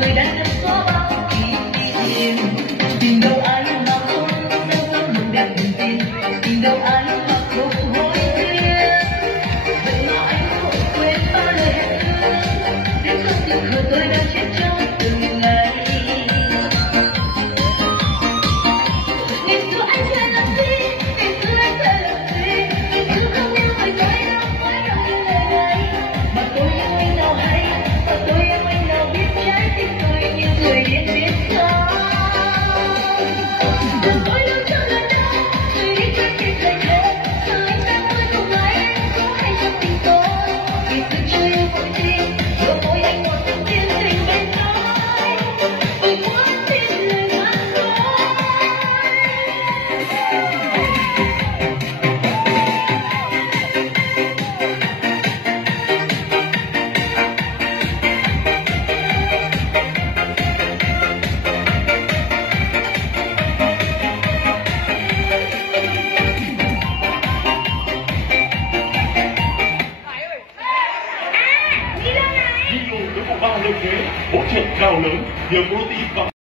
người đã từng có bao kỷ niệm. Tìm đâu ai mà không muốn đẹp tình, tìm đâu ai mà không hối tiếc. Vậy mà anh không quên bao lời hẹn đến không từng khờ tôi đã chết trong từng ngày. Ngày xưa anh sẽ làm gì, ngày xưa anh sẽ làm gì, ngày xưa không yêu người nói đâu phải đâu những lời này. Mà tôi yêu anh nào hay, mà tôi yêu anh nào biết trái tim tôi như người điên biết sao. Đừng tôi luôn cho lần đâu, người đi quên tìm lời thề. Giờ anh ta nói không phải anh có hay trong tình tôi. Vì tôi chưa yêu vội tin, giờ môi anh một tiếng tình bên nói. Vì muốn tin lời ngàn nói. Đi cùng với bộ ba lợi thế, hỗ trợ cao lớn nhờ protein và